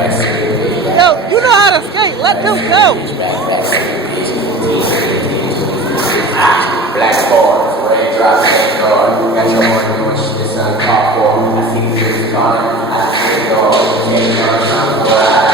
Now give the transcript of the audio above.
Yo, you know how to skate. Let them go. Black boards, raindrops, and guard. Got your own doing shit that's uncalled for. I see the corner, I see the door. Take on something.